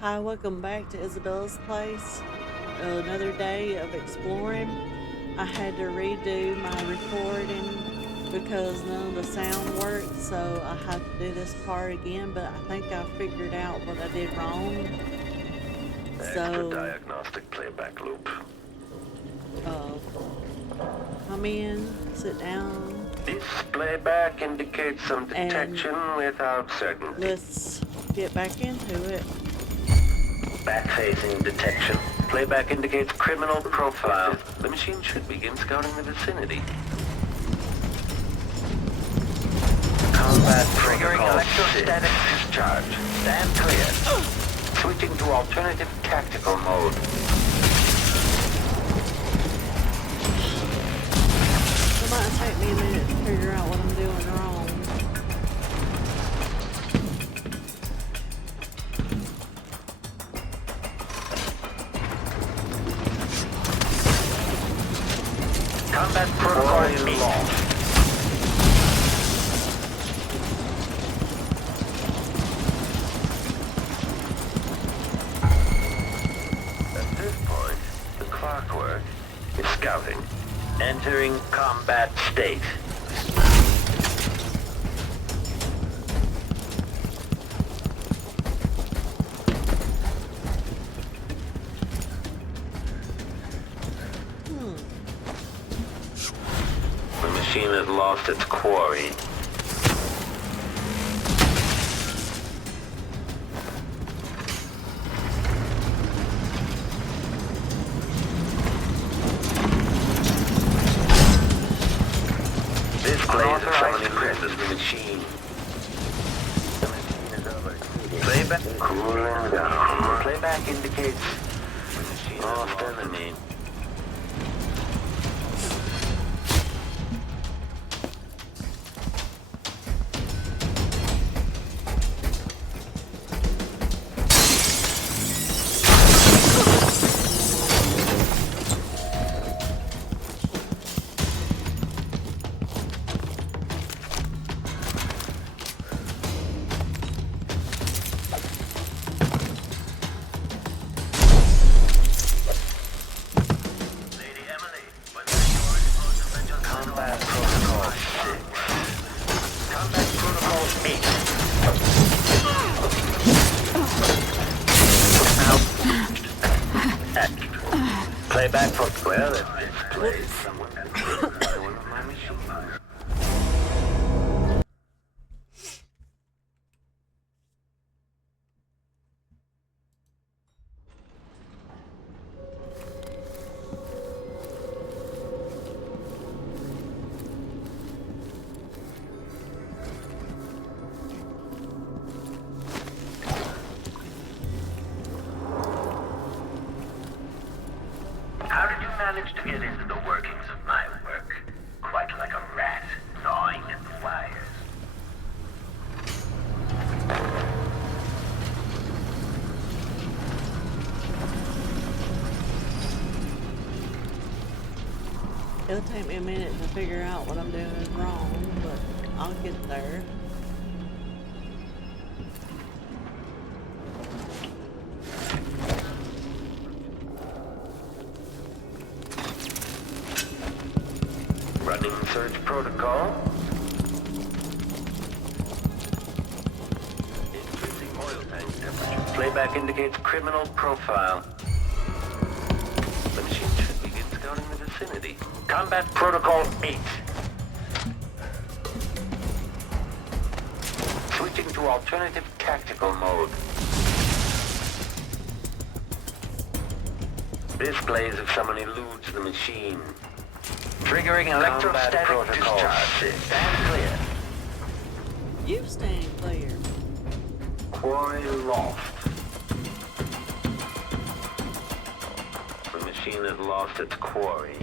Hi, welcome back to Isabella's place. Another day of exploring. I had to redo my recording because none of the sound worked, so I have to do this part again, but I think I figured out what I did wrong. Extra diagnostic playback loop. Uh, Come in, sit down, This playback indicates some and detection without certainty. let's get back into it. Back-facing detection. Playback indicates criminal profile. The machine should begin scouting the vicinity. Combat triggering electrostatic discharge. Stand clear. Switching to alternative tactical mode. It might take me a minute to figure out what I'm doing wrong. Combat protocol is lost. At this point, the Clockwork is scouting. Entering combat state. The machine has lost its quarry. This blaze of someone impresses the machine. The machine is overheating. Playback cooling down. Playback indicates the machine lost enemy. Combat Protocol 6. Combat Protocol 8. Playback for... Well, if this plays, someone has taken one of my machines. How did you manage to get into the workings of my work? Quite like a rat, gnawing at the wires. It'll take me a minute to figure out what I'm doing wrong, but I'll get there. Running search protocol. Increasing oil tank temperature. Playback indicates criminal profile. The machine should begin scouting the vicinity. Combat protocol 8. Switching to alternative tactical mode. This blaze of someone eludes the machine. Triggering electrostatic discharge. Stand clear. You stand clear. Quarry lost. The machine has lost its quarry.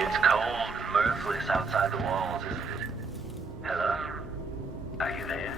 It's cold and mirthless outside the walls, isn't it? Hello? Are you there?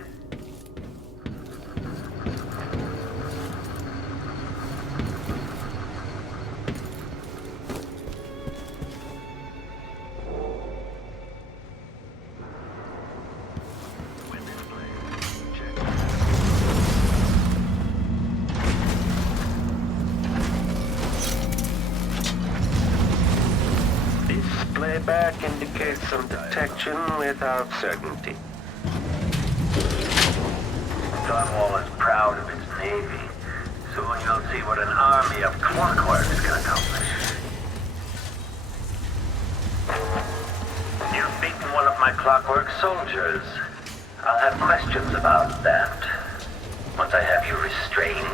Playback indicates some detection without certainty. Stonewall is proud of its navy. Soon you'll see what an army of Clockwork can accomplish. You've beaten one of my Clockwork soldiers. I'll have questions about that once I have you restrained.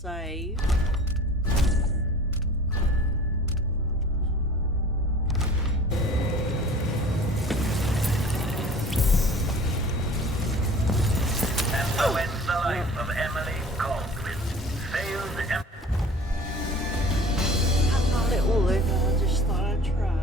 Save. And so ends the life of Emily Caldwell, failed Empress. I thought it would, I just thought I'd try.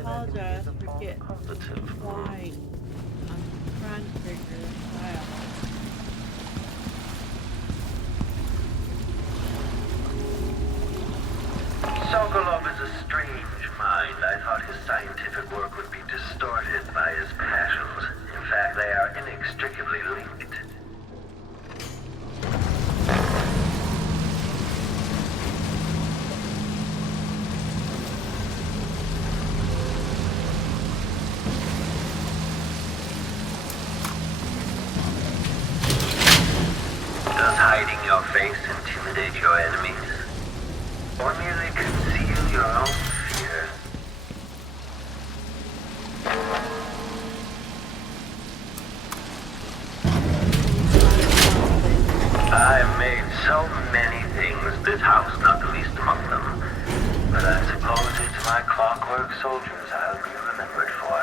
Apologize for getting quiet. I'm trying to figure this out. Sokolov is a strange mind. I thought his scientific work would be distorted by his passions. In fact, they are inextricably linked. Does hiding your face intimidate your enemies? Or merely conceal your own fear? I've made so many things, this house not the least among them. But I suppose it's my Clockwork soldiers I'll be remembered for.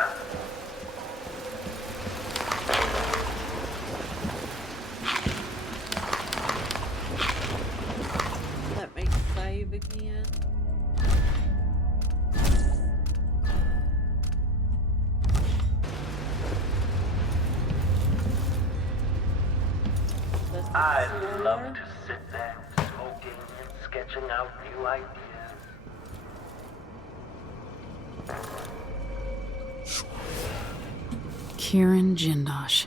I love to sit there, smoking and sketching out new ideas. Kieran Jindosh.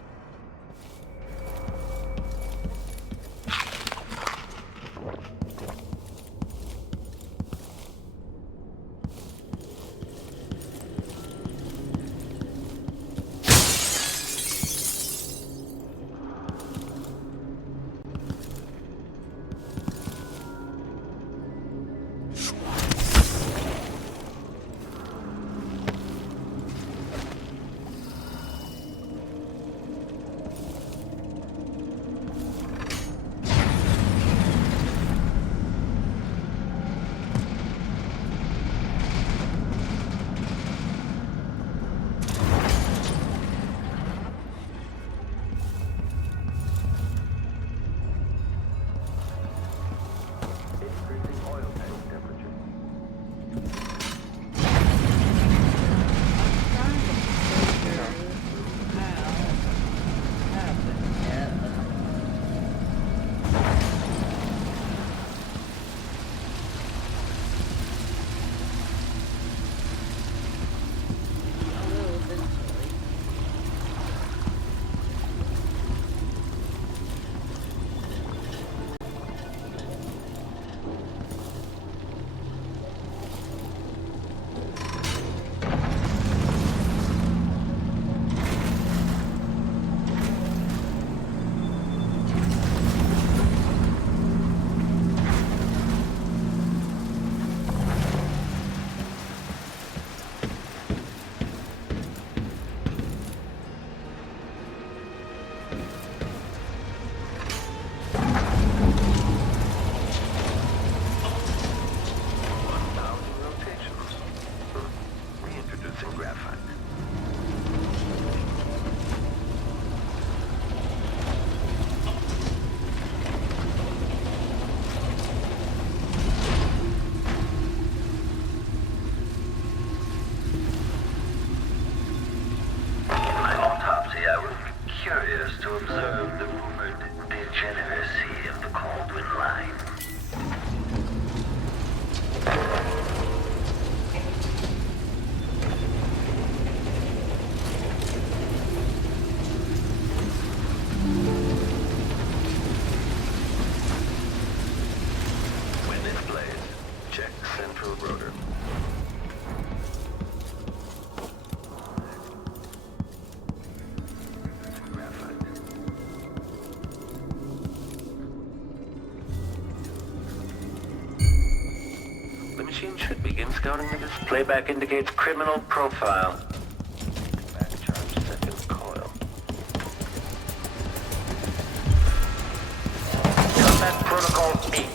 To observe the rumored degeneracy of the Caldwin line. When it plays, check central rotor. The machine should begin scouting the display. Playback indicates criminal profile. Back charge second coil. Combat protocol 8.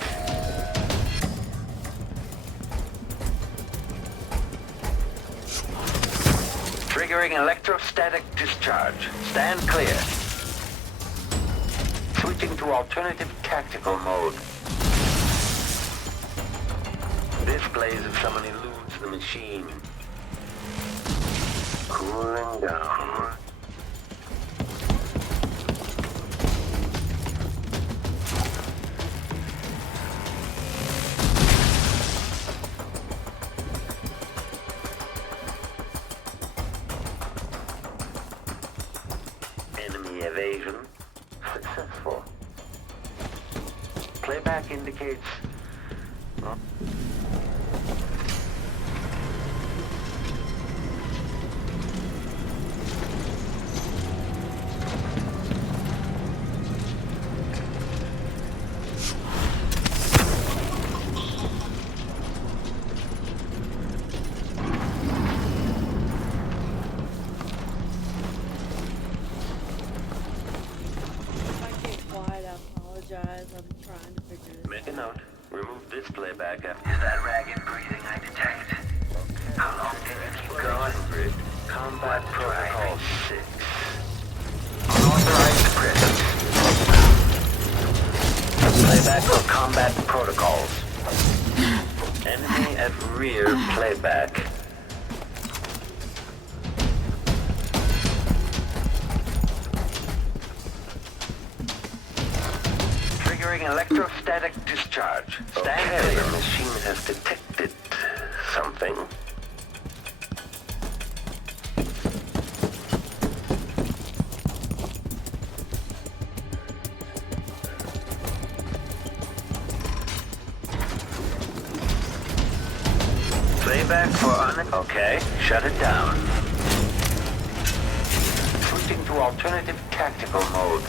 Triggering electrostatic discharge. Stand clear. Switching to alternative tactical mode. Displays if someone eludes the machine. Cooling down. Enemy evasion successful. Playback indicates. I'm trying to figure this Make a out. note. Remove this playback after. Is that ragged breathing I detect? How long can you keep going? Combat Protocol 6. Unauthorized presence. Playback for combat protocols. Enemy at rear playback. Firing electrostatic discharge. Stand clear. The machine has detected something. Playback for Okay, shut it down. Switching to alternative tactical mode.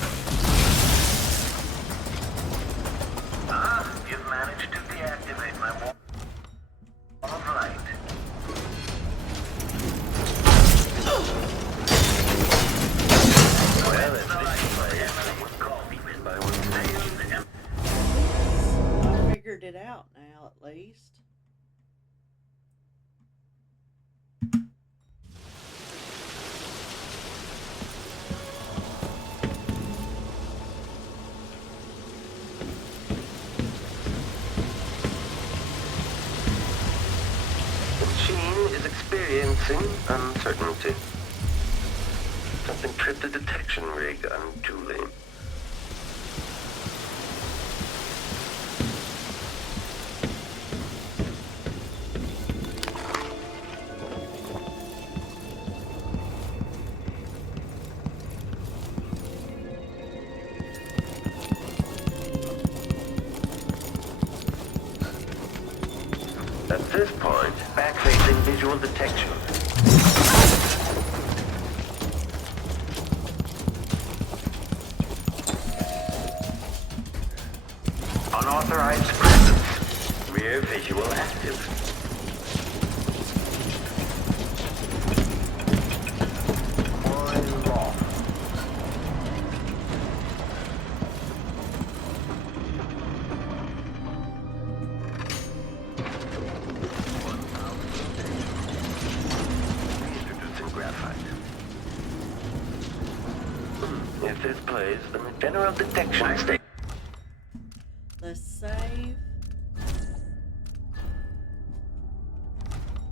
You've managed to deactivate my wall of light. Well, if this place someone called me in by one stage. I figured it out now, at least. Experiencing uncertainty. Something tripped the detection rig unduly. At this point, back-facing visual detection. Unauthorized presence. Rear visual active. Oil off. If this plays, then the general detection state. Let's save.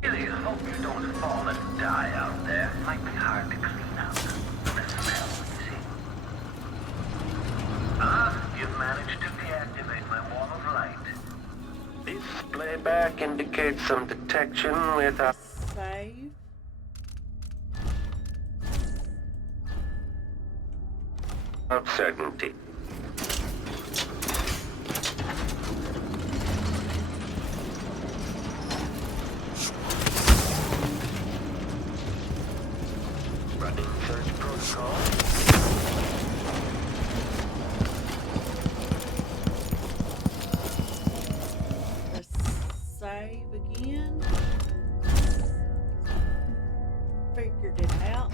Really hope you don't fall and die out there. Might be hard to clean up. The smell, you see. You've managed to deactivate my wall of light. This playback indicates some detection with a Save. uncertainty. Running search protocol. Let's save again. Figured it out.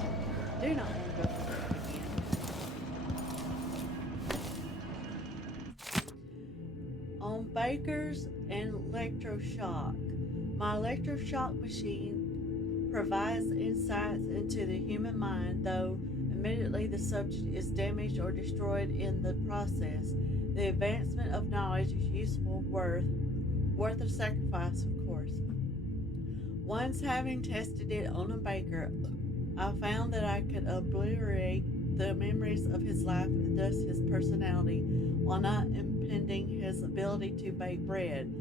Do not want to go through that again. On Baker's and electroshock. My electroshock machine provides insights into the human mind, though immediately the subject is damaged or destroyed in the process. The advancement of knowledge is useful, worth a sacrifice, of course. Once having tested it on a Baker, I found that I could obliterate the memories of his life and thus his personality, while not impeding his ability to bake bread.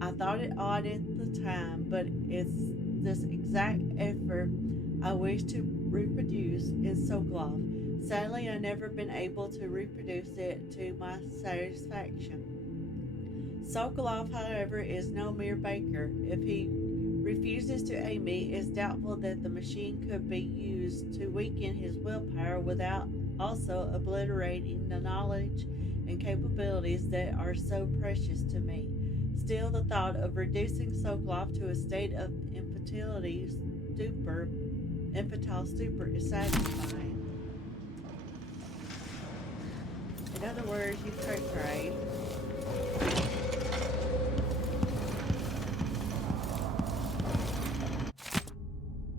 I thought it odd at the time, but it's this exact effort I wish to reproduce in Sokolov. Sadly, I've never been able to reproduce it to my satisfaction. Sokolov, however, is no mere baker. If he refuses to aid me, it's doubtful that the machine could be used to weaken his willpower without also obliterating the knowledge and capabilities that are so precious to me. Still, the thought of reducing Sokolov to a state of infantile stupor is satisfying. In other words, you cray-cray.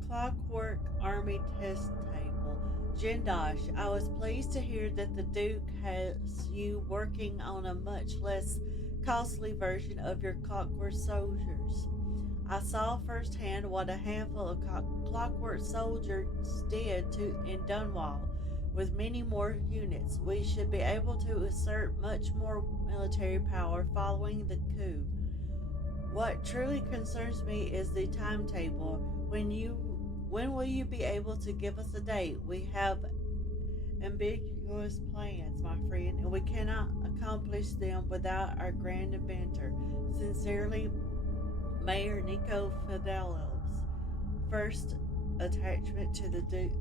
Clockwork Army Test Table. Jindosh, I was pleased to hear that the Duke has you working on a much less costly version of your Clockwork soldiers. I saw firsthand what a handful of Clockwork soldiers did in Dunwall. With many more units, we should be able to assert much more military power following the coup. What truly concerns me is the timetable. When will you be able to give us a date? We have ambiguous plans, my friend, and we cannot accomplish them without our grand inventor. Sincerely, Mayor Nico Fidelos. First attachment to the Duke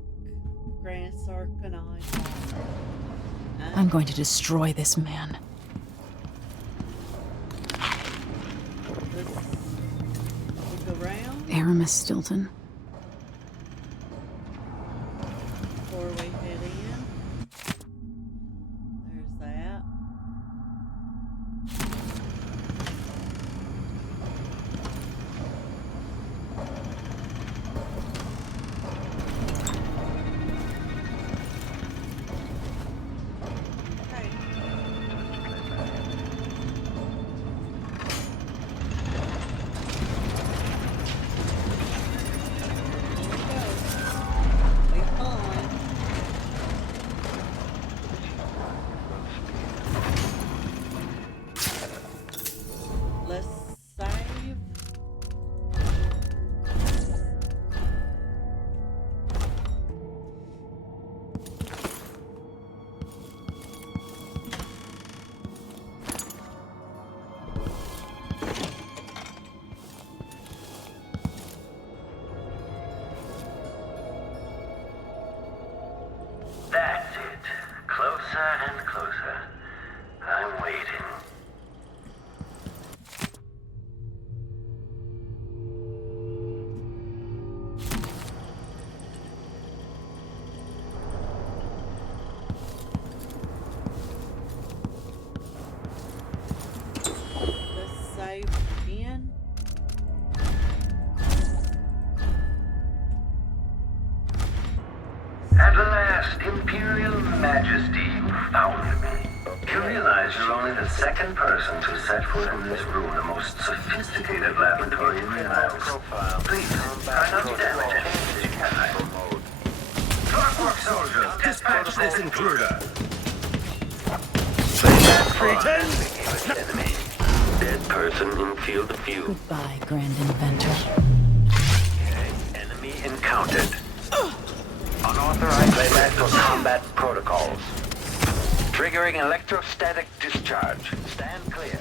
Grand Sarkonon. I'm going to destroy this man. Let's look around Aramis Stilton. before we head in. There's that. Okay. Here we go. Be fun. Let's save. That's it. Closer and closer. I'm waiting. Let's save again. At last, Imperial Majesty, you found me. You realize you're only the second person to set foot in this room, the most sophisticated laboratory in the Isles. Please, try not to damage anything. Clockwork soldiers, dispatch this intruder. Enemy. Dead person in field of view. Goodbye, Grand Inventor. Enemy encountered. Unauthorized playback for combat protocols. Triggering electrostatic discharge. Stand clear.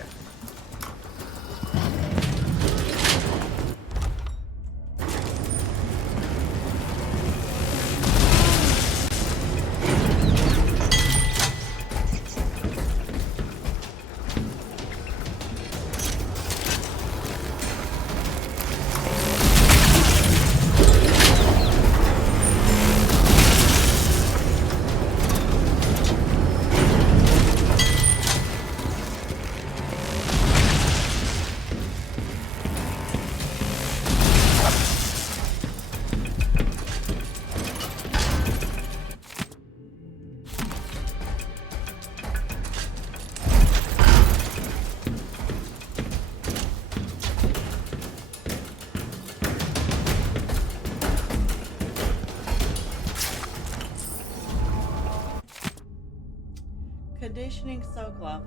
Conditioning Sokolov.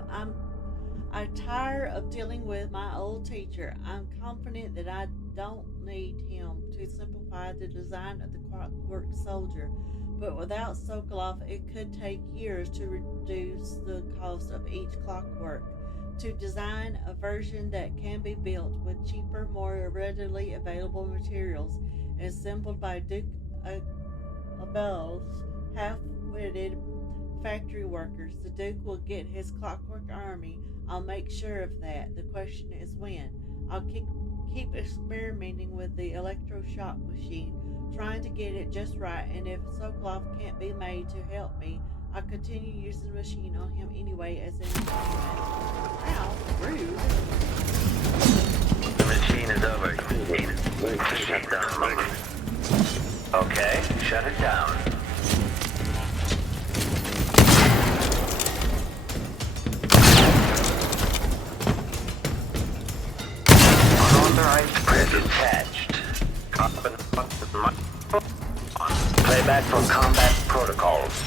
I tire of dealing with my old teacher. I'm confident that I don't need him to simplify the design of the Clockwork Soldier, but without Sokolov, it could take years to reduce the cost of each clockwork. To design a version that can be built with cheaper, more readily available materials, and assembled by Duke Abel's half-witted factory workers, the Duke will get his clockwork army. I'll make sure of that. The question is when. I'll keep experimenting with the electroshock machine, trying to get it just right, and if Sokolov can't be made to help me, I'll continue using the machine on him anyway as an experiment. Ow, rude. The machine is overheating. Shut down. Okay, shut it down. Unauthorized press attached. Playback for combat protocols.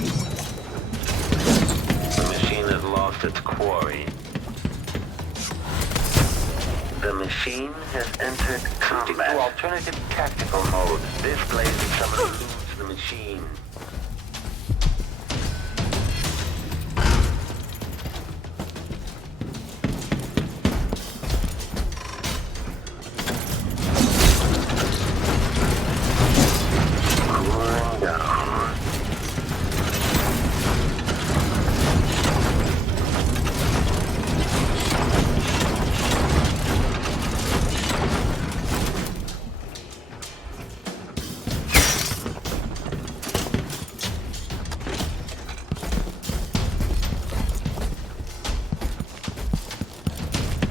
The machine has lost its quarry. The machine has entered combat. To alternative tactical mode. This plays if someone eludes the machine. Cooling down.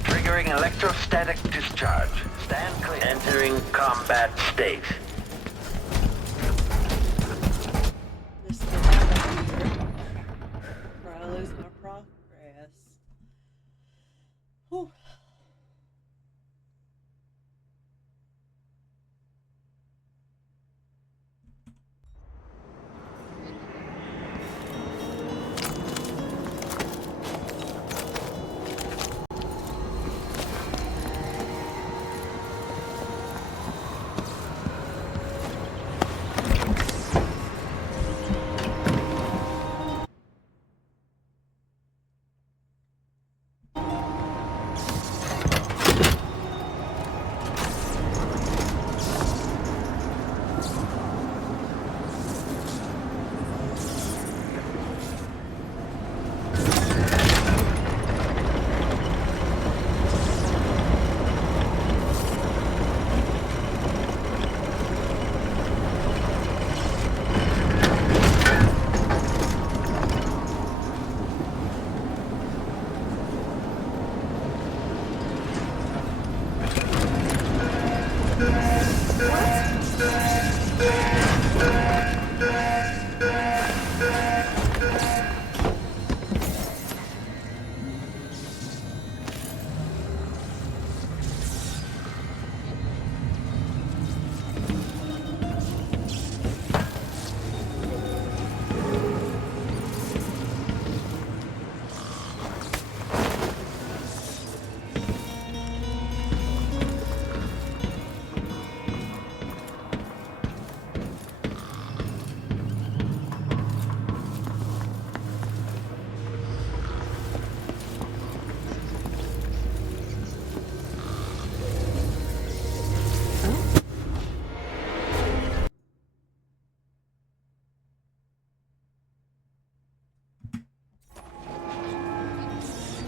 Triggering electrostatic discharge. Stand clear. Entering combat state. Just get out of here before I lose my progress. Whew.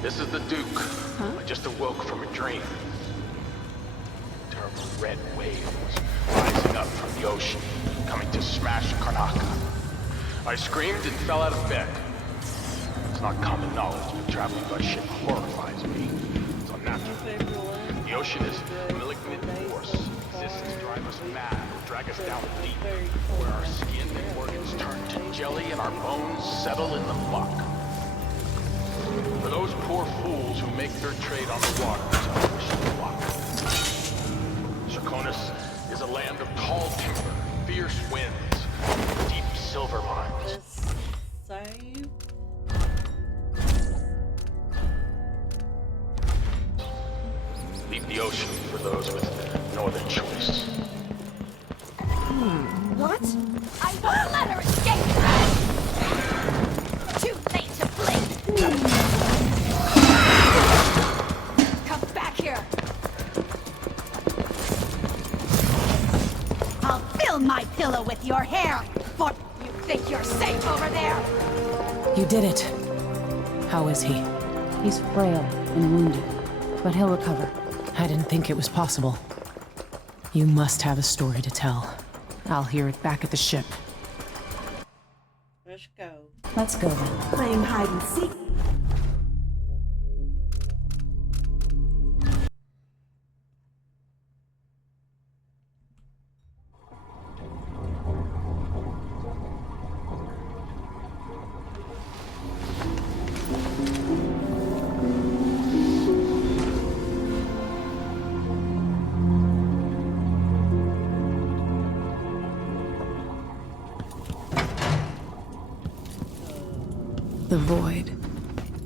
This is the Duke. I just awoke from a dream. A terrible red wave was rising up from the ocean, coming to smash Karnaka. I screamed and fell out of bed. It's not common knowledge, but traveling by ship horrifies me. It's unnatural. The ocean is a malignant force. It exists to drive us mad or drag us down deep, where our skin and organs turn to jelly and our bones settle in the muck. For those poor fools who make their trade on the waters, I wish them luck. Draconis is a land of tall timber, fierce winds, deep silver mines. Just save. Leave the ocean for those with no other choice. What? I won't let her escape! Too late to blink! Come back here! I'll fill my pillow with your hair! For you think you're safe over there? You did it. How is he? He's frail and wounded, but he'll recover. I didn't think it was possible. You must have a story to tell. I'll hear it back at the ship. Let's go. Let's go then. Playing hide and seek. The void,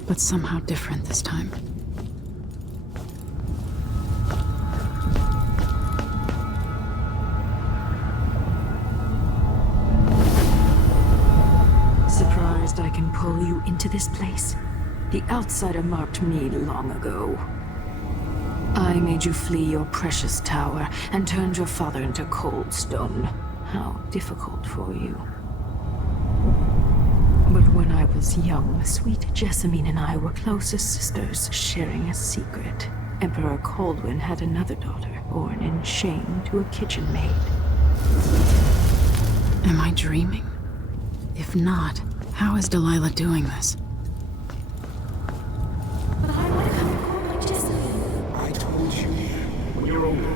but somehow different this time. Surprised I can pull you into this place? The outsider marked me long ago. I made you flee your precious tower and turned your father into cold stone. How difficult for you. But when I was young, sweet Jessamine and I were close as sisters, sharing a secret. Emperor Kaldwin had another daughter, born in shame to a kitchen maid. Am I dreaming? If not, how is Dalilah doing this? I told you, when you're older,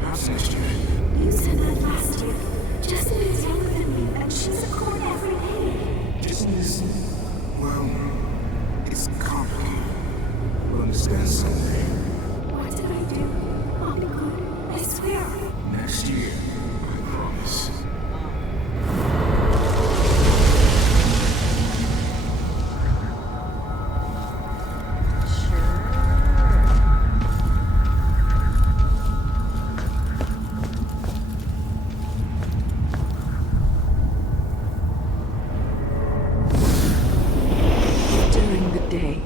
perhaps next year. You said that last year. Jessamine is younger than me, and she's a court every day. Business, well, it's complicated. We'll understand someday. What did I do? I'll be good. I swear. Next year, I promise.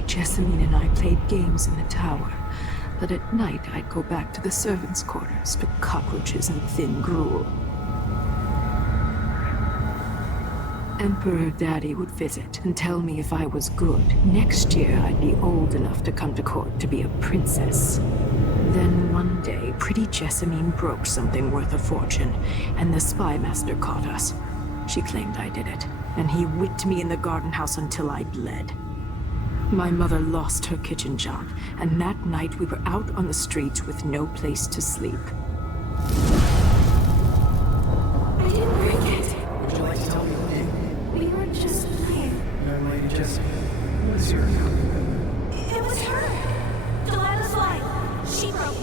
Jessamine and I played games in the tower, but at night I'd go back to the servants' quarters to cockroaches and thin gruel. Emperor Daddy would visit and tell me if I was good. Next year I'd be old enough to come to court to be a princess. Then one day, pretty Jessamine broke something worth a fortune, and the spy master caught us. She claimed I did it, and he whipped me in the garden house until I bled. My mother lost her kitchen job, and that night we were out on the streets with no place to sleep. I didn't break it. Would you like to tell me the name? We were just playing. Young Lady Jessamine, what is your account? It was her. Delilah's life. She broke it.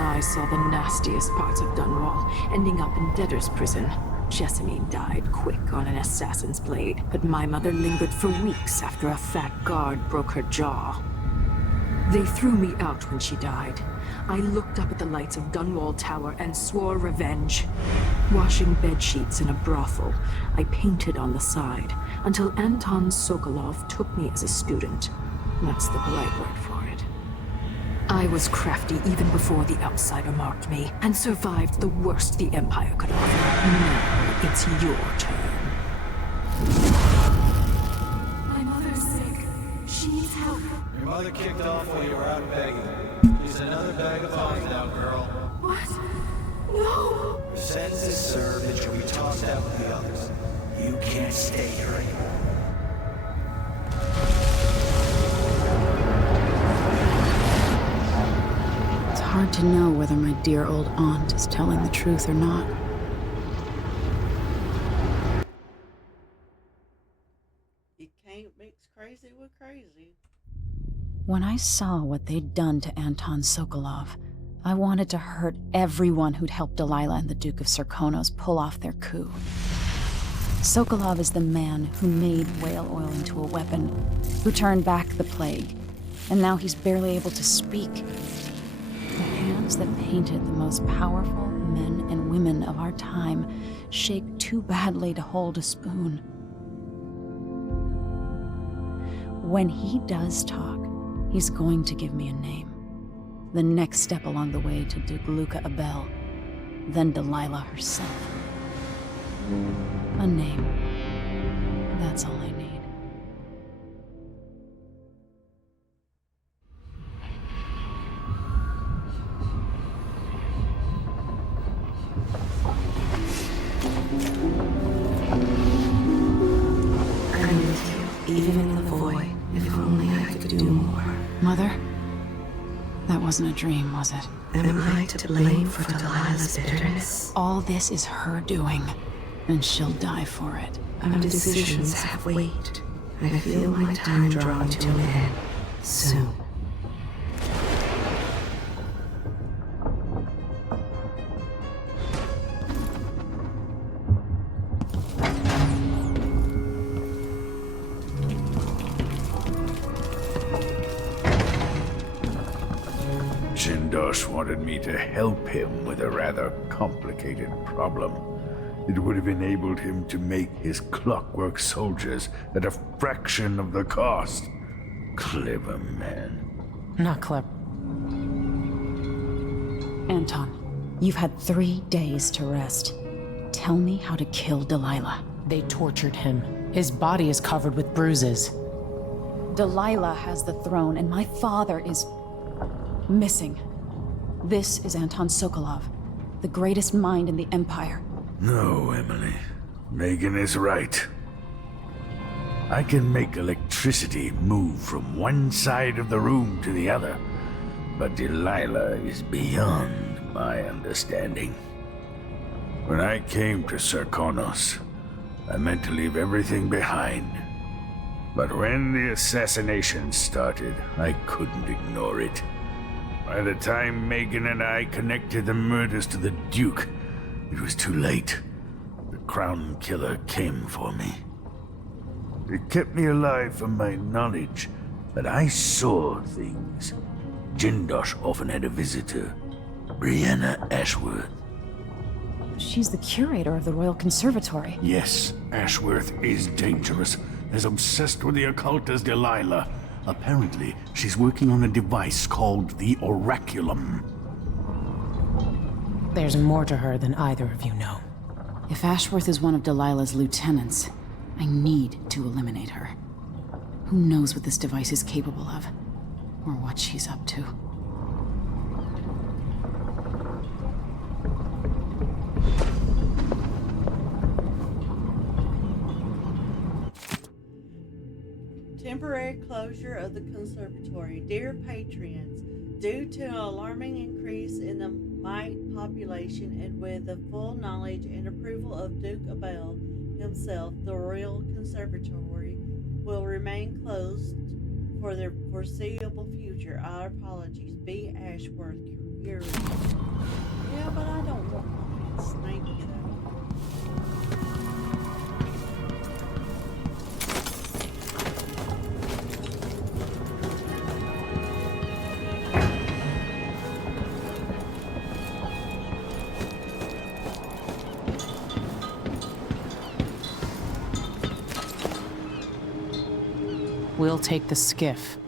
I saw the nastiest parts of Dunwall, ending up in debtor's prison. Jessamine died quick on an assassin's blade, but my mother lingered for weeks after a fat guard broke her jaw. They threw me out when she died. I looked up at the lights of Dunwall Tower and swore revenge. Washing bedsheets in a brothel, I painted on the side, until Anton Sokolov took me as a student. That's the polite word for it. I was crafty even before the outsider marked me, and survived the worst the Empire could offer. Now it's your turn. My mother's sick. She needs help. Your mother kicked off while you were out begging. Here's another bag of bombs now, girl. What? No! Your sentence is served and you'll be tossed out with the others. You can't stay here anymore. It's hard to know whether my dear old aunt is telling the truth or not. You can't mix crazy with crazy. When I saw what they'd done to Anton Sokolov, I wanted to hurt everyone who'd helped Daliah and the Duke of Serkonos pull off their coup. Sokolov is the man who made whale oil into a weapon, who turned back the plague, and now he's barely able to speak. The hands that painted the most powerful men and women of our time shake too badly to hold a spoon. When he does talk, he's going to give me a name. The next step along the way to Duke Luca Abel, then Dalilah herself. A name. That's all I need. I'm with you, even in the void. If only I could do more. Mother? That wasn't a dream, was it? Am I to blame for Dalilah's bitterness? All this is her doing, and she'll die for it. Our decisions have weight. I feel my time drawing to an end soon. Jindosh wanted me to help him with a rather complicated problem. It would have enabled him to make his Clockwork soldiers at a fraction of the cost. Clever man. Not clever. Anton, you've had 3 days to rest. Tell me how to kill Daliah. They tortured him. His body is covered with bruises. Daliah has the throne, and my father is missing. This is Anton Sokolov, the greatest mind in the Empire. No, Emily. Megan is right. I can make electricity move from one side of the room to the other, but Daliah is beyond my understanding. When I came to Serkonos, I meant to leave everything behind. But when the assassination started, I couldn't ignore it. By the time Megan and I connected the murders to the Duke, it was too late. The Crown Killer came for me. It kept me alive from my knowledge that I saw things. Jindosh often had a visitor, Brianna Ashworth. She's the curator of the Royal Conservatory. Yes, Ashworth is dangerous, as obsessed with the occult as Daliah. Apparently, she's working on a device called the Oraculum. There's more to her than either of you know. If Ashworth is one of Dalilah's lieutenants, I need to eliminate her. Who knows what this device is capable of, or what she's up to. Temporary closure of the conservatory. Dear patrons, due to an alarming increase in the mite population and with the full knowledge and approval of Duke Abel himself, the Royal Conservatory will remain closed for the foreseeable future. Our apologies. B. Ashworth, curator. Yeah, but I don't want my snake though. We'll take the skiff.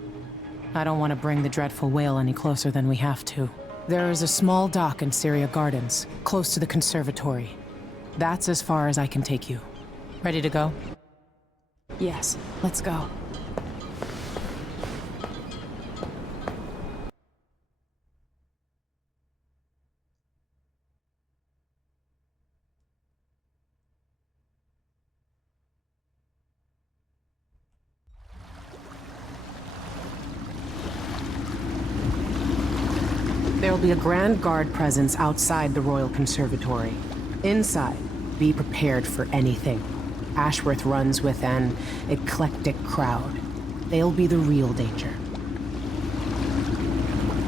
I don't want to bring the dreadful whale any closer than we have to. There is a small dock in Syria Gardens, close to the conservatory. That's as far as I can take you. Ready to go? Yes, let's go. There will be a Grand Guard presence outside the Royal Conservatory. Inside, be prepared for anything. Ashworth runs with an eclectic crowd. They'll be the real danger.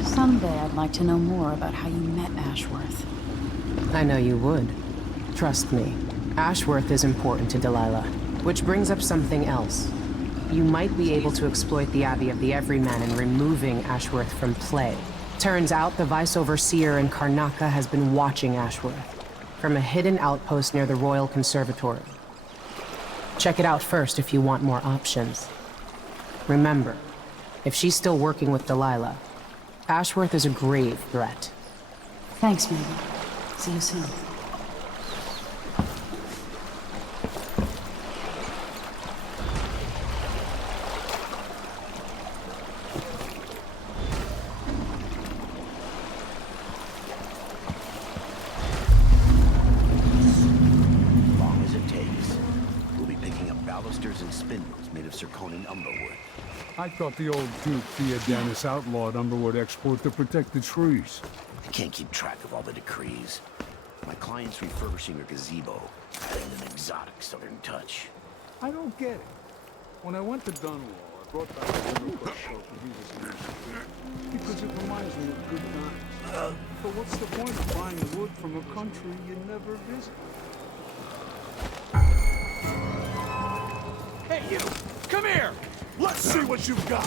Someday I'd like to know more about how you met Ashworth. I know you would. Trust me. Ashworth is important to Daliah. Which brings up something else. You might be able to exploit the Abbey of the Everyman in removing Ashworth from play. Turns out the Vice Overseer in Karnaca has been watching Ashworth from a hidden outpost near the Royal Conservatory. Check it out first if you want more options. Remember, if she's still working with Daliah, Ashworth is a grave threat. Thanks, Megan. See you soon. Balusters and spindles made of zirconian umberwood. I thought the old Duke Theodanis outlawed Umberwood export to protect the trees. I can't keep track of all the decrees. My client's refurbishing a gazebo, adding an exotic southern touch. I don't get it. When I went to Dunwall, I brought back a Rivercrest show for users in Ashford, because it reminds me of good times. But what's the point of buying wood from a country you never visit? Hey, you! Come here! Let's see what you've got!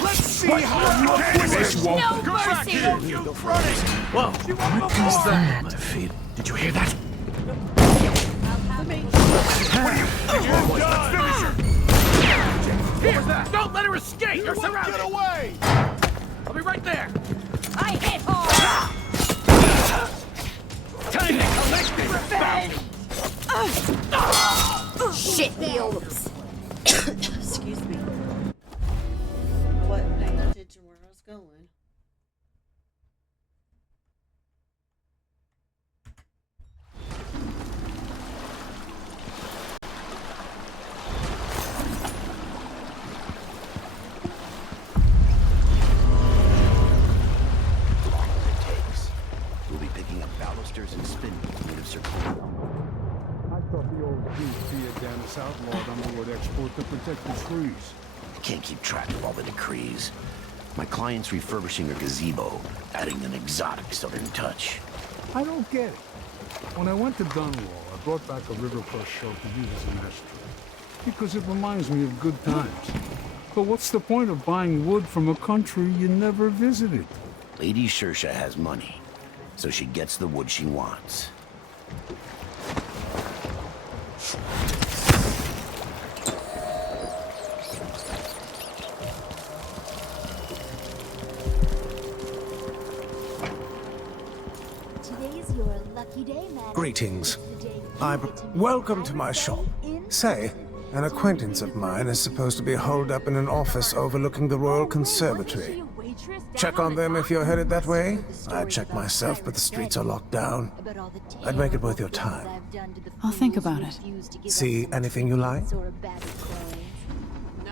Let's see how you finish! No mercy! You running! Whoa! What is that? Defeat. Did you hear that? Here! Don't let her escape! You're surrounded! Get away! I'll be right there! I hit hard! Time to collect this Revenge! Shit, Eels! Excuse me. I wasn't paying attention where I was going. And spindles made of zirconia. I thought the old Duke Theodanis outlawed Umberwood export to protect the trees. I can't keep track of all the decrees. My client's refurbishing a gazebo, adding an exotic southern touch. I don't get it. When I went to Dunwall, I brought back a Rivercrest show for users in Ashford, because it reminds me of good times. But what's the point of buying wood from a country you never visited? Lady Shersha has money, so she gets the wood she wants. Today's your lucky day, madam. Greetings. Welcome to my shop. Say, an acquaintance of mine is supposed to be holed up in an office overlooking the Royal Conservatory. Check on them if you're headed that way. I'd check myself, but the streets are locked down. I'd make it worth your time. I'll think about it. See anything you like?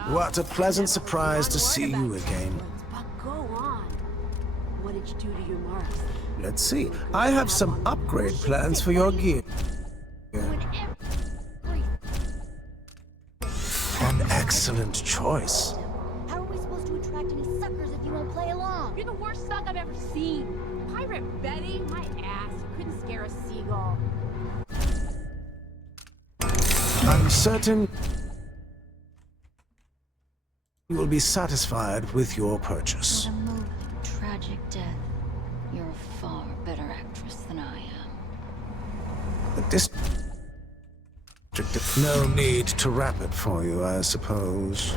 What a pleasant surprise to see you again. Go on. What did you do to your marks? Let's see. I have some upgrade plans for your gear. An excellent choice. How are we supposed to attract any suckers if you won't play along? You're the worst suck I've ever seen. Pirate Betty? My ass. You couldn't scare a seagull. I'm certain you will be satisfied with your purchase. What a move. Tragic death. You're a far better actress than I am. But this... No need to wrap it for you, I suppose.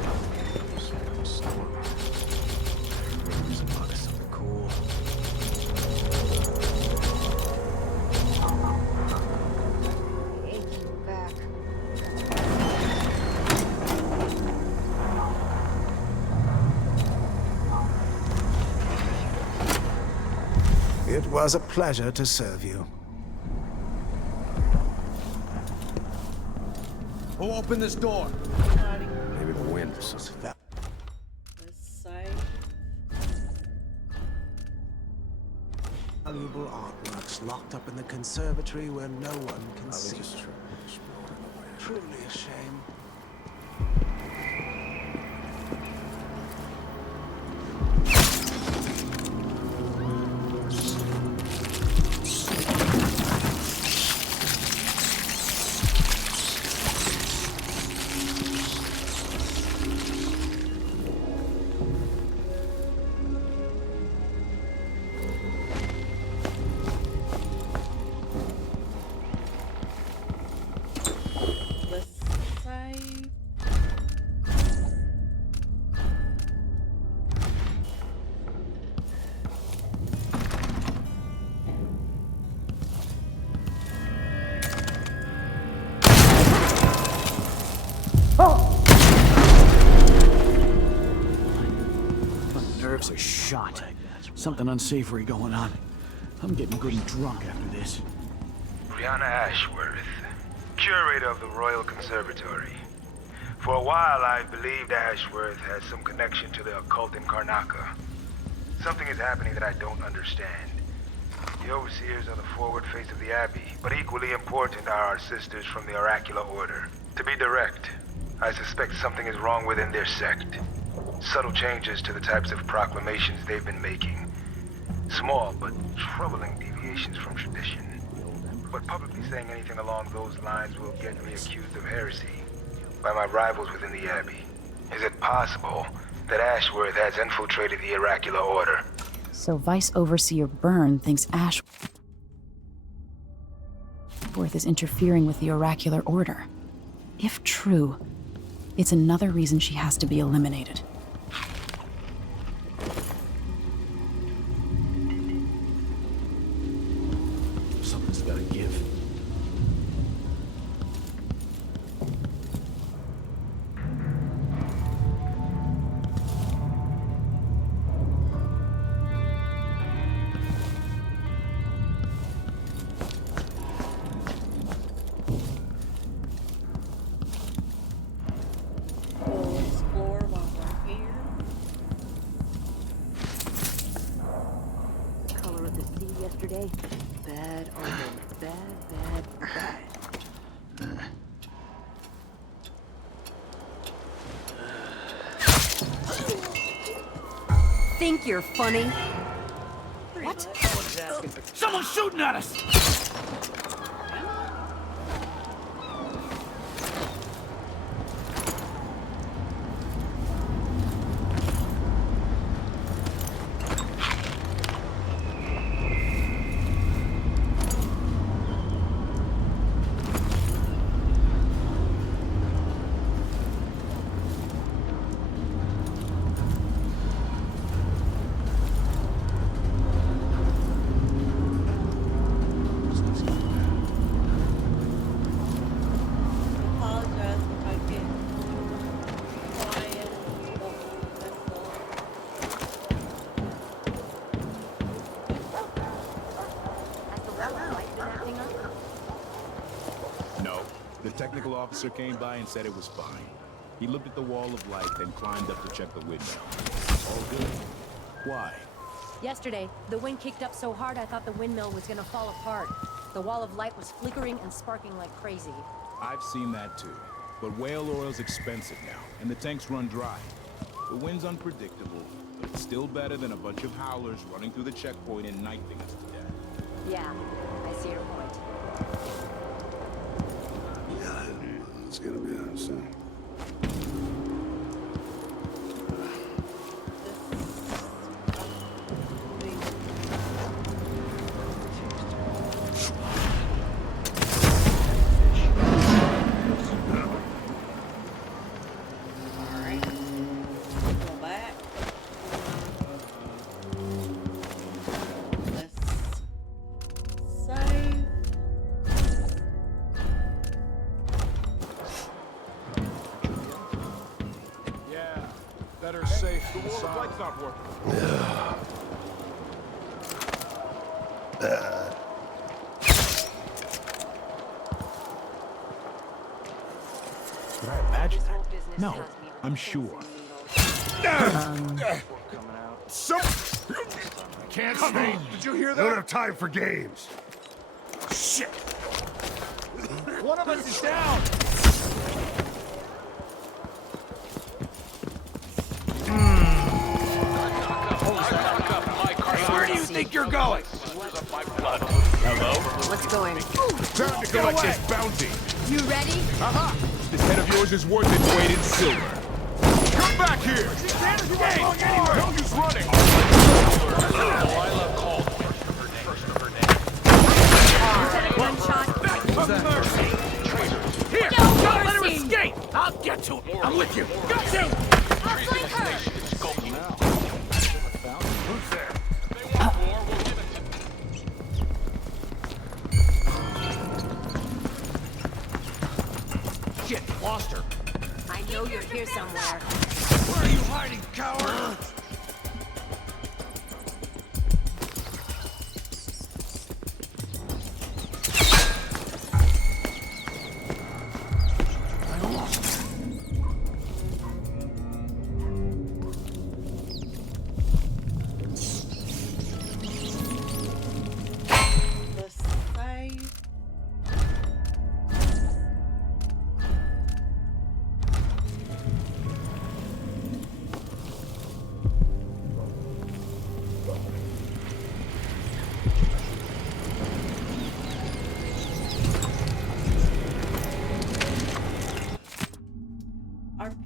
It was a pleasure to serve you. Who opened this door? Maybe the wind is so fast. Valuable artworks locked up in the conservatory where no one can see. Truly a shame. Nerves are shot. Something unsavory going on. I'm getting good and drunk after this. Brianna Ashworth, curator of the Royal Conservatory. For a while, I believed Ashworth had some connection to the occult in Karnaca. Something is happening that I don't understand. The overseers are the forward face of the Abbey, but equally important are our sisters from the Oracular Order. To be direct, I suspect something is wrong within their sect. Subtle changes to the types of proclamations they've been making. Small but troubling deviations from tradition. But publicly saying anything along those lines will get me accused of heresy by my rivals within the Abbey. Is it possible that Ashworth has infiltrated the Oracular Order? So Vice Overseer Byrne thinks Ashworth is interfering with the Oracular Order. If true, it's another reason she has to be eliminated. Something's gotta give. We'll explore while we're here. The color of the sea yesterday? Bad omen. Bad. Think you're funny? What? Someone's shooting at us! Apologize if I get quiet. No. The technical officer came by and said it was fine. He looked at the wall of light, then climbed up to check the window. All good? Why? Yesterday, the wind kicked up so hard I thought the windmill was gonna fall apart. The wall of light was flickering and sparking like crazy. I've seen that too. But whale oil's expensive now, and the tanks run dry. The wind's unpredictable, but it's still better than a bunch of howlers running through the checkpoint and knifing us to death. Yeah, I see your point. Yeah, it's gonna be on soon. Better safe than sorry. The wall of light's not working. Did I imagine that? No, I'm sure. Some... Can't stay. Did you hear that? Don't have time for games. Shit! One of us is down! Where do you think you're going? Hello? What's going? Time to collect this bounty. You ready? Aha! This head of yours is worth its weight in silver. Come back here! Hey! No use running! Daliah called first of her name. Lieutenant Gunshot. Here! Don't let her escape! I'll get to him! I'm with you! Go to! I'll flank her! Who's there? Shit, lost her. I know you're here somewhere. Where are you hiding, coward? I lost her.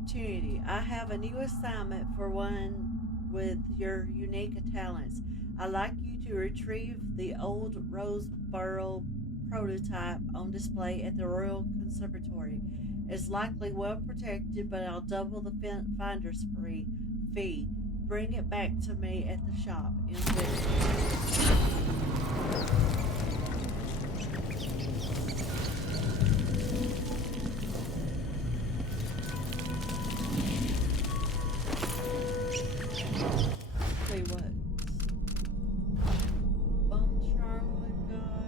opportunity. I have a new assignment for one with your unique talents. I'd like you to retrieve the old Roseboro prototype on display at the Royal Conservatory. It's likely well protected, but I'll double the finder's fee. Bring it back to me at the shop in see what bum charm we got.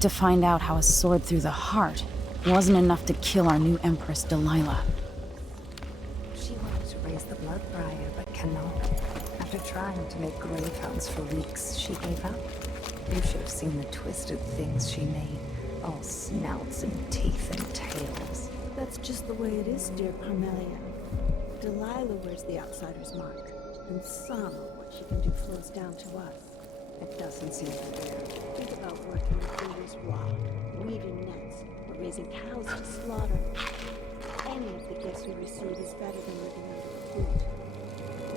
To find out how a sword through the heart wasn't enough to kill our new Empress, Daliah. She wanted to raise the blood briar, but cannot. After trying to make grave hounds for weeks, she gave up. You should have seen the twisted things she made. All snouts and teeth and tails. That's just the way it is, dear Parmelia. Dalilah wears the outsider's mark, and some of what she can do flows down to us. It doesn't seem fair. Think about working with fingers raw, weaving nets, or raising cows to slaughter. Any of the gifts we receive is better than living under a boot.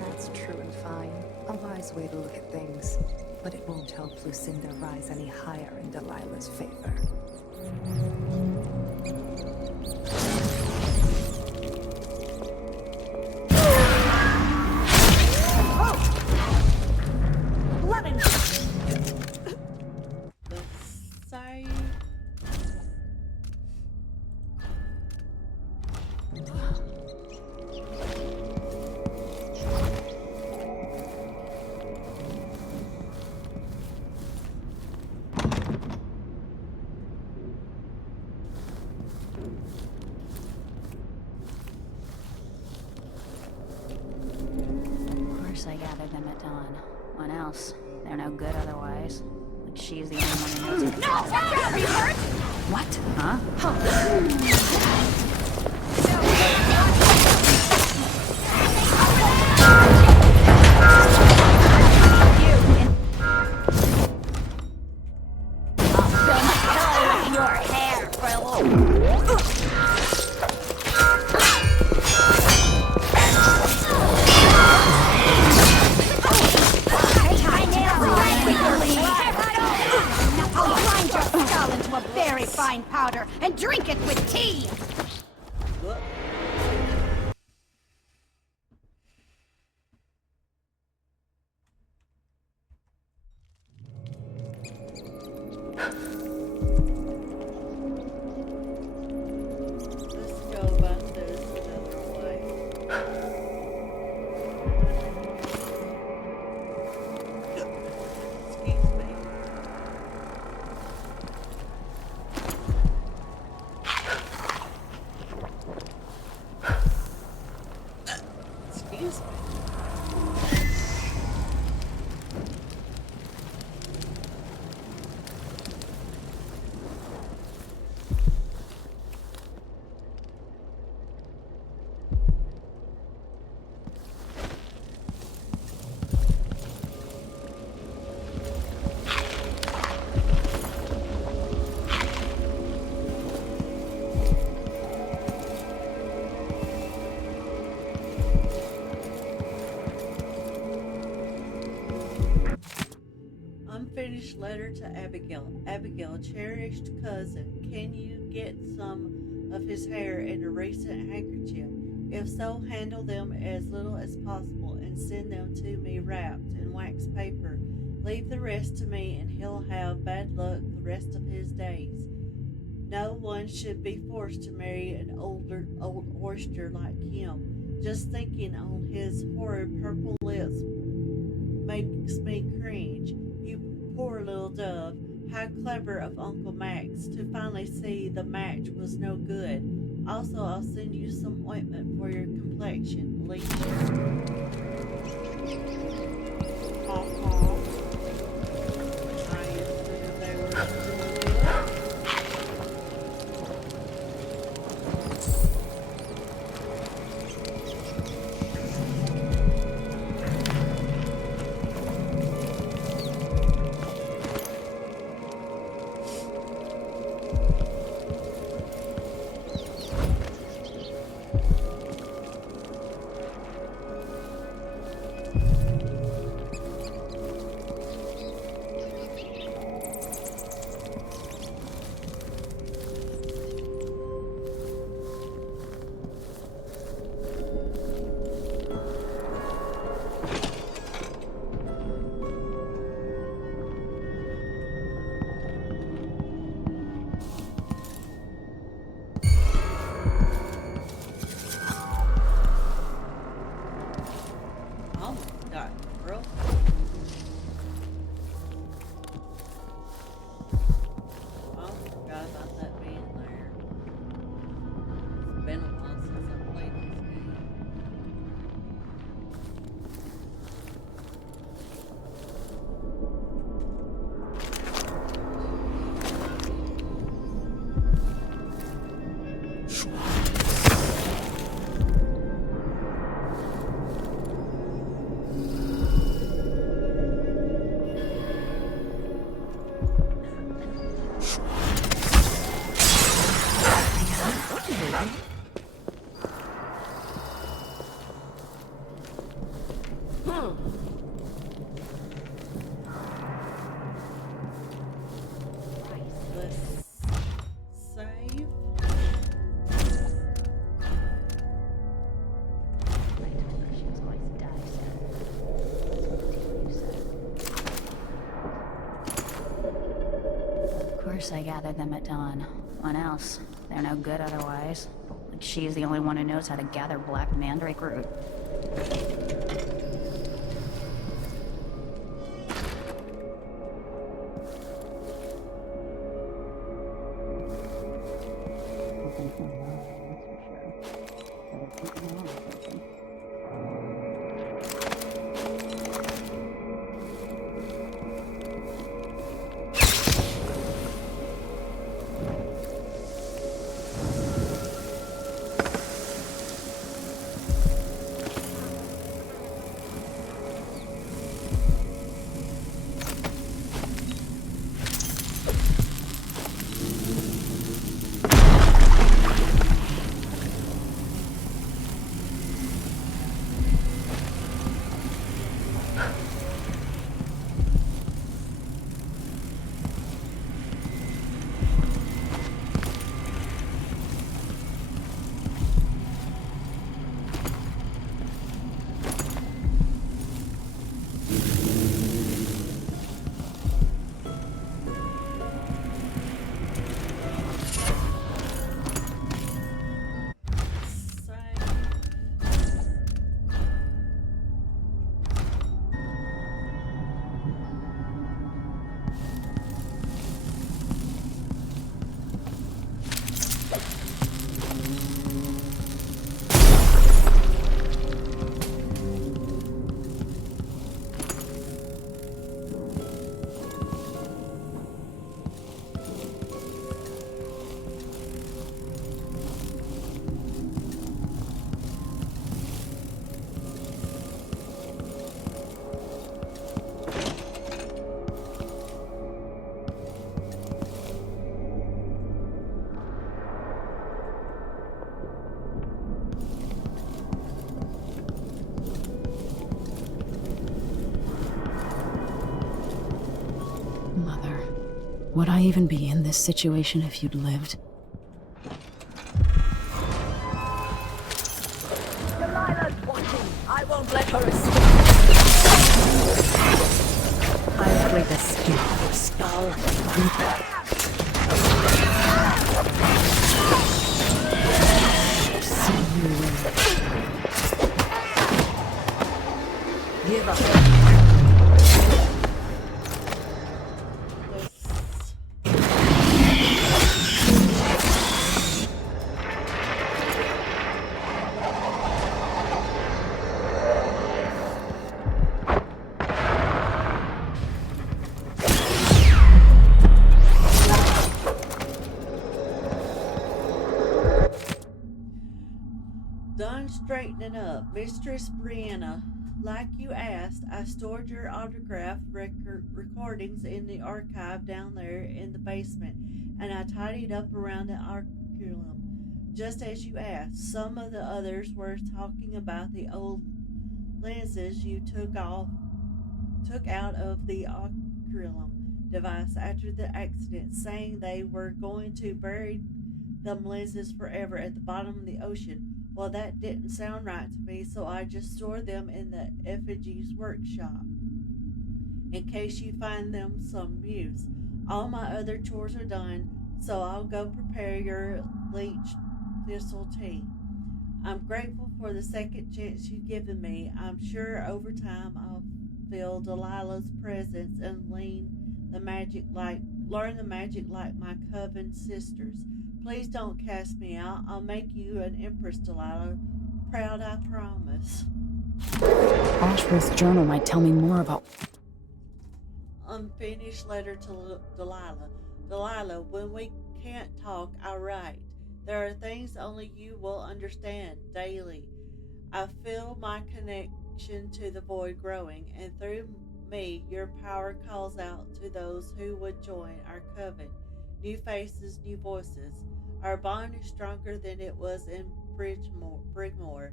That's true and fine. A wise way to look at things. But it won't help Lucinda rise any higher in Dalilah's favor. I gathered them at dawn. What else? They're no good otherwise. Like she's the only one who knows. No! Stop! Are you hurt? What? Huh? Your hair, Frill. Very fine powder and drink it with tea! Swedish letter to Abigail. Abigail, cherished cousin, can you get some of his hair and a recent handkerchief? If so, handle them as little as possible and send them to me wrapped in wax paper. Leave the rest to me and he'll have bad luck the rest of his days. No one should be forced to marry an old oyster like him. Just thinking on his horrid purple lips makes me cringe. You poor little dove. How clever of Uncle Max to finally see the match was no good. Also, I'll send you some ointment for your complexion, Alicia. I gathered them at dawn. What else? They're no good otherwise. Like she's the only one who knows how to gather black mandrake root. Would I even be in this situation if you'd lived? Dalilah's watching. I won't let her escape. I'll break the skin of her skull. Give up. Done straightening up. Mistress Brianna, like you asked, I stored your autograph recordings in the archive down there in the basement, and I tidied up around the arculum, just as you asked. Some of the others were talking about the old lenses you took out of the arculum device after the accident, saying they were going to bury them lenses forever at the bottom of the ocean. Well, that didn't sound right to me, so I just stored them in the effigies workshop in case you find them some use. All my other chores are done, so I'll go prepare your leech thistle tea. I'm grateful for the second chance you've given me. I'm sure over time I'll feel Dalilah's presence and learn the magic like my coven sisters. Please don't cast me out. I'll make you an Empress, Daliah. Proud, I promise. Ashworth's journal might tell me more about... Unfinished letter to Daliah. Daliah, when we can't talk, I write. There are things only you will understand daily. I feel my connection to the void growing, and through me, your power calls out to those who would join our coven. New faces, new voices. Our bond is stronger than it was in Brigmore,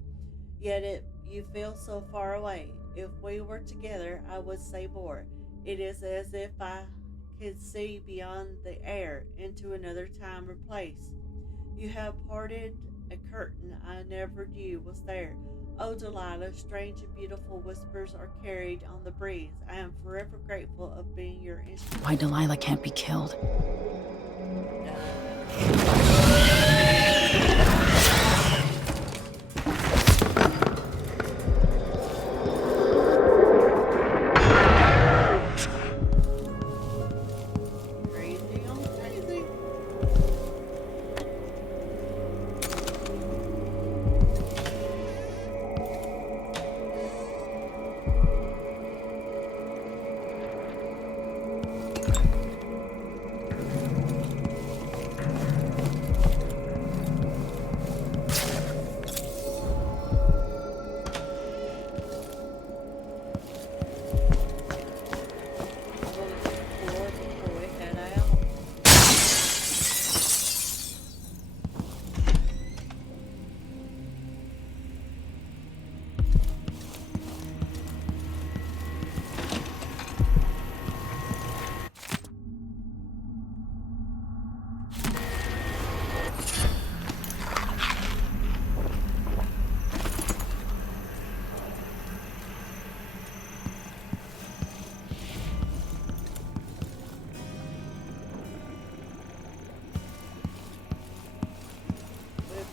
yet you feel so far away. If we were together, I would say more. It is as if I could see beyond the air into another time or place. You have parted a curtain I never knew was there. Oh, Daliah, strange and beautiful whispers are carried on the breeze. I am forever grateful of being your instrument. Why Dalilah can't be killed.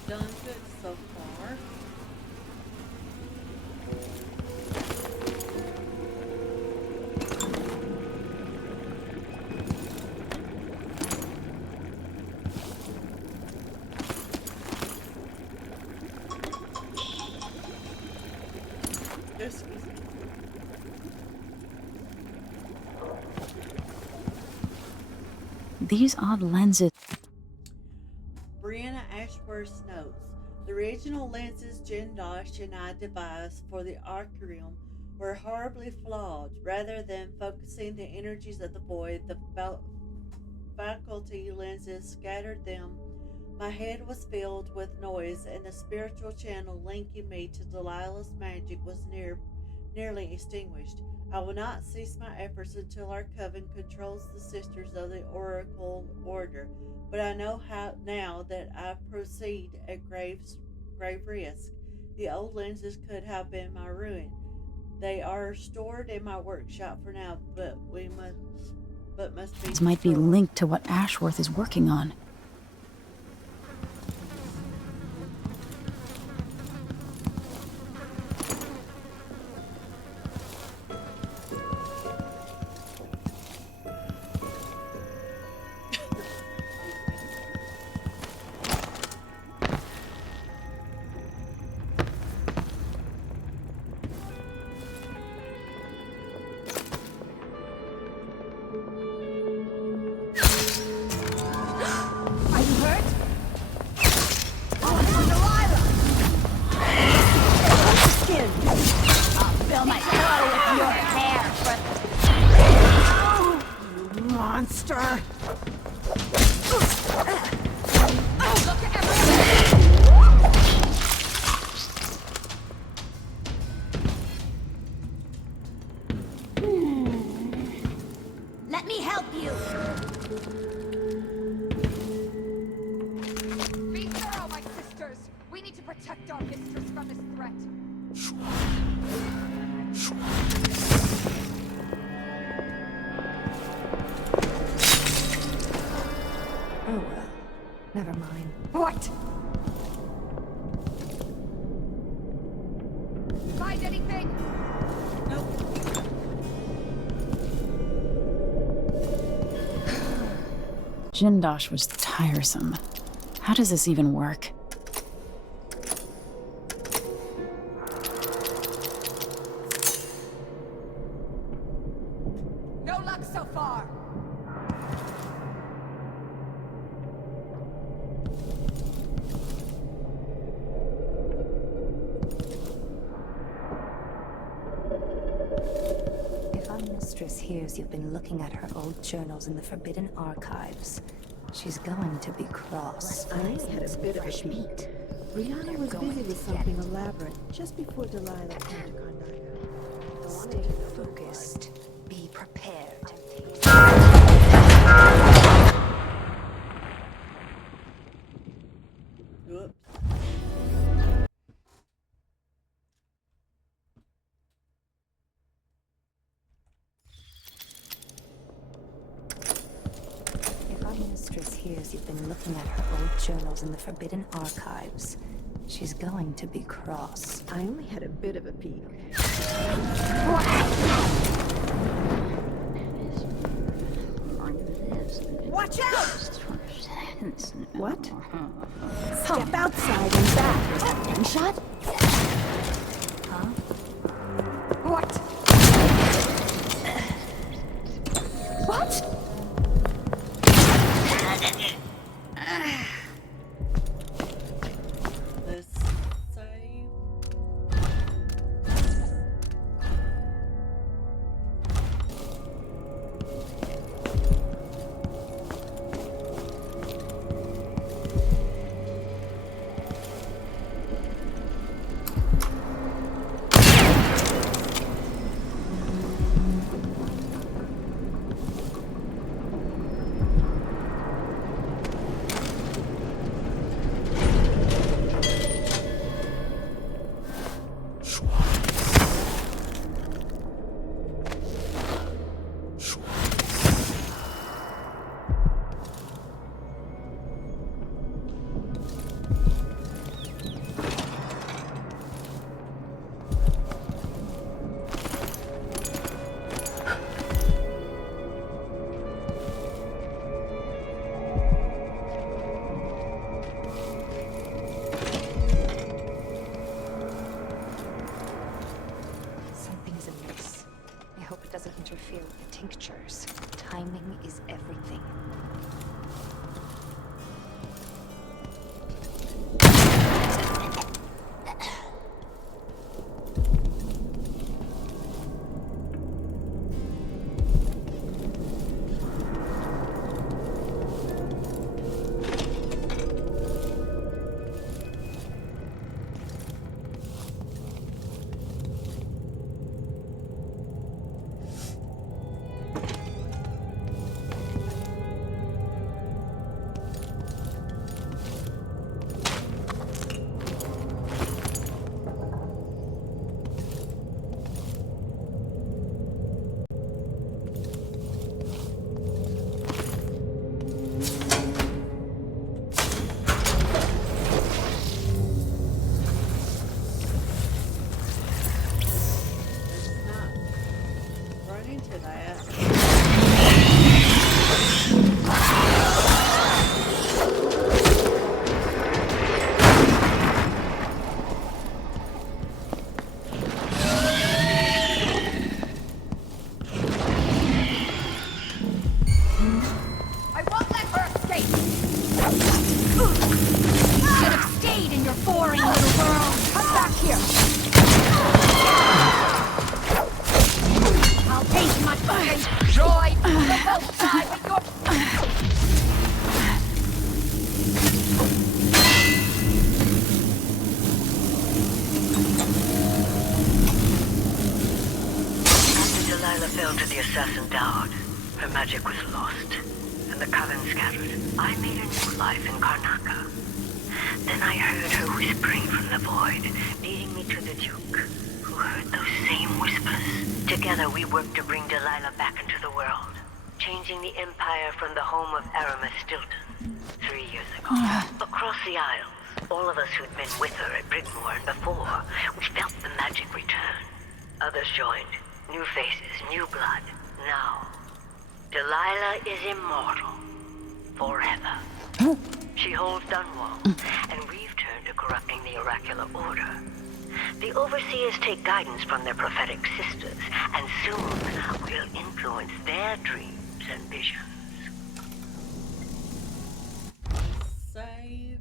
Done good so far. Excuse me. These odd lenses... Brianna Ashworth's notes. The original lenses Jindosh and I devised for the Arcurium were horribly flawed. Rather than focusing the energies of the void, the faculty lenses scattered them. My head was filled with noise, and the spiritual channel linking me to Dalilah's magic was nearly extinguished. I will not cease my efforts until our coven controls the sisters of the Oracle Order, but I know now that I proceed at grave risk. The old lenses could have been my ruin. They are stored in my workshop for now, but must be. These might be linked to what Ashworth is working on. Let me help you! Be thorough, my sisters! We need to protect our mistress from this threat. Oh well. Never mind. What? Find anything? Jindosh was tiresome. How does this even work? No luck so far! If our mistress hears you've been looking at her old journals in the Forbidden Archives, she's going to be cross. I had a bit of a peek. Brianna was busy with something elaborate just before Daliah came to Karnaca. Stay focused. Be prepared. Whoops. If our mistress hears you've been looking at her old journals in the Forbidden Archives, she's going to be cross. I only had a bit of a peek. Watch out! What? Step outside and back. Was that gunshot? Huh? What? What? Let's save. Something is amiss. I hope it doesn't interfere with the tinctures. Timing is everything. into that. I won't let her escape! Should have stayed in your boring little world! Come back here! I'll taste my fucking joy! But both sides with your... After Daliah fell to the assassin Dowd, her magic was lost, and the coven scattered. I made a new life in Karnaca. Then I heard her whispering from the void, leading me to the Duke, who heard those same whispers. Together we worked to bring Daliah back into the world, changing the Empire from the home of Aramis Stilton 3 years ago. Across the Isles, all of us who'd been with her at Brigmore and before, we felt the magic return. Others joined. New faces, new blood. Now, Daliah is immortal. Forever. She holds Dunwall, and we've turned to corrupting the oracular order. The Overseers take guidance from their prophetic sisters, and soon we'll influence their dreams and visions. Save.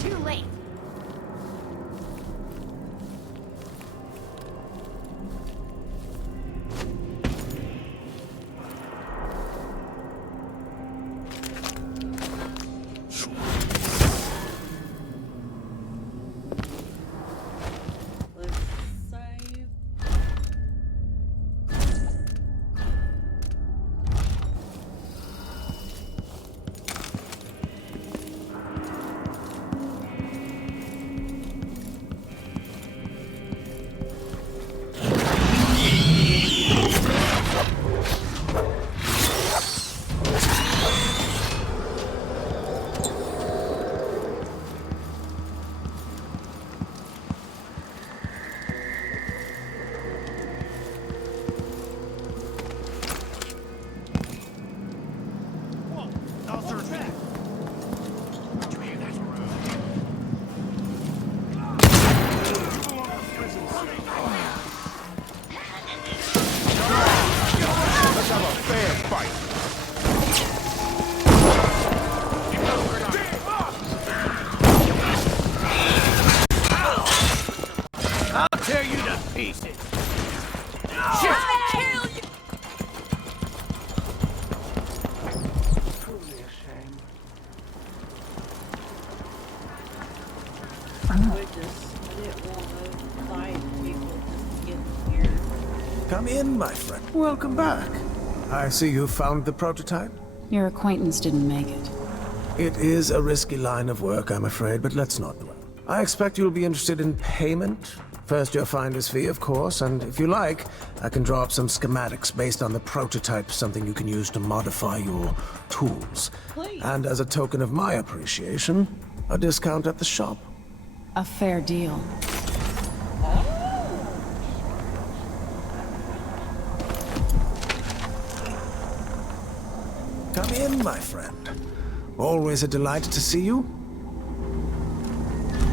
Too late. Let's save. Let's have a fair fight. I'll tear you to pieces. I'll kill you! Truly a shame. I didn't want to fight people just to get here. Come in, my friend. Welcome back. I see you found the prototype. Your acquaintance didn't make it. It is a risky line of work, I'm afraid, but let's not dwell. I expect you'll be interested in payment. First your finder's fee, of course, and if you like, I can draw up some schematics based on the prototype, something you can use to modify your tools. Please. And as a token of my appreciation, a discount at the shop. A fair deal. Come in, my friend. Always a delight to see you.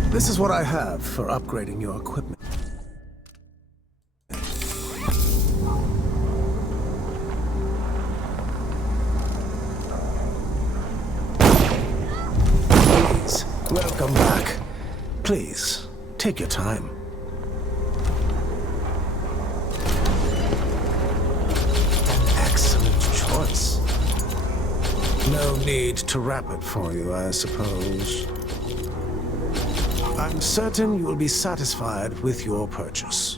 This is what I have for upgrading your equipment. Please, welcome back. Please, take your time. Excellent choice. No need to wrap it for you, I suppose. I'm certain you will be satisfied with your purchase.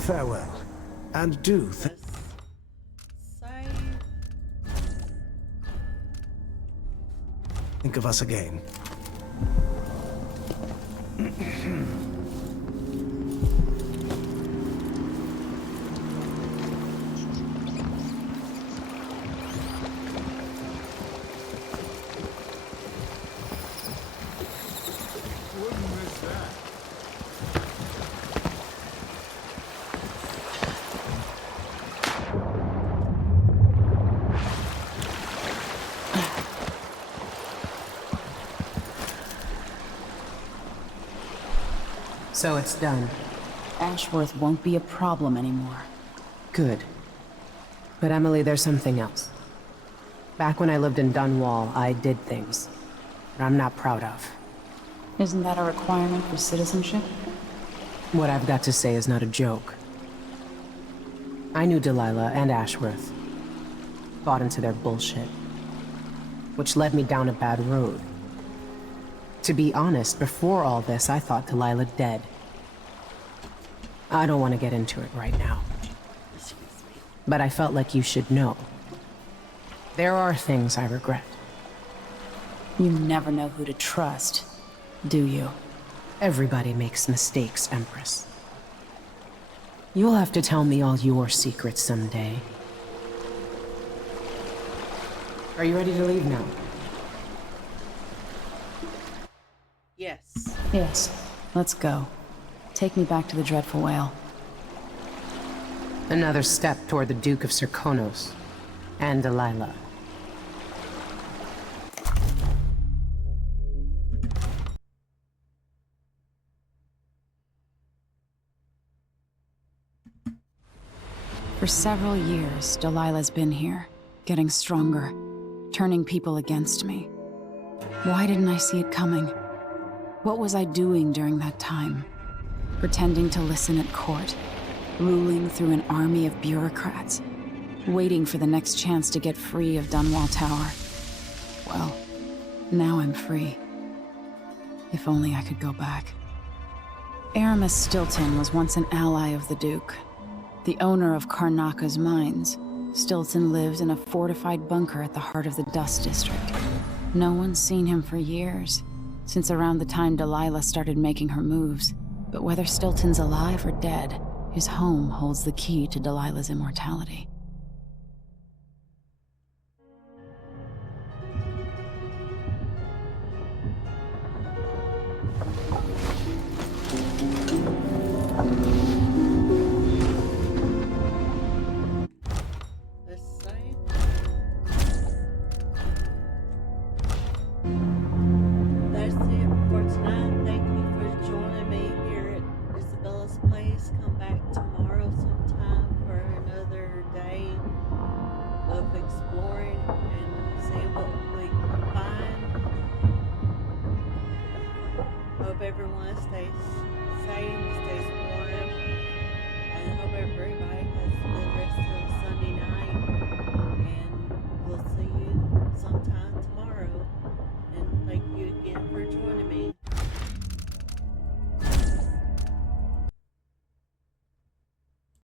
Farewell, and do think of us again. So it's done. Ashworth won't be a problem anymore. Good. But Emily, there's something else. Back when I lived in Dunwall, I did things that I'm not proud of. Isn't that a requirement for citizenship? What I've got to say is not a joke. I knew Daliah and Ashworth. Bought into their bullshit. Which led me down a bad road. To be honest, before all this, I thought Daliah dead. I don't want to get into it right now. But I felt like you should know. There are things I regret. You never know who to trust, do you? Everybody makes mistakes, Empress. You'll have to tell me all your secrets someday. Are you ready to leave now? Yes. Yes. Let's go. Take me back to the Dreadful Whale. Another step toward the Duke of Serkonos and Daliah. For several years, Dalilah's been here, getting stronger, turning people against me. Why didn't I see it coming? What was I doing during that time? Pretending to listen at court, ruling through an army of bureaucrats, waiting for the next chance to get free of Dunwall Tower. Well, now I'm free. If only I could go back. Aramis Stilton was once an ally of the Duke, the owner of Karnaka's mines. Stilton lived in a fortified bunker at the heart of the Dust District. No one's seen him for years, since around the time Dalilah started making her moves. But whether Stilton's alive or dead, his home holds the key to Dalilah's immortality. That's it for tonight. Thank you for joining me here at Isabella's place. Come back tomorrow sometime for another day of exploring and seeing what we can find. Hope everyone stays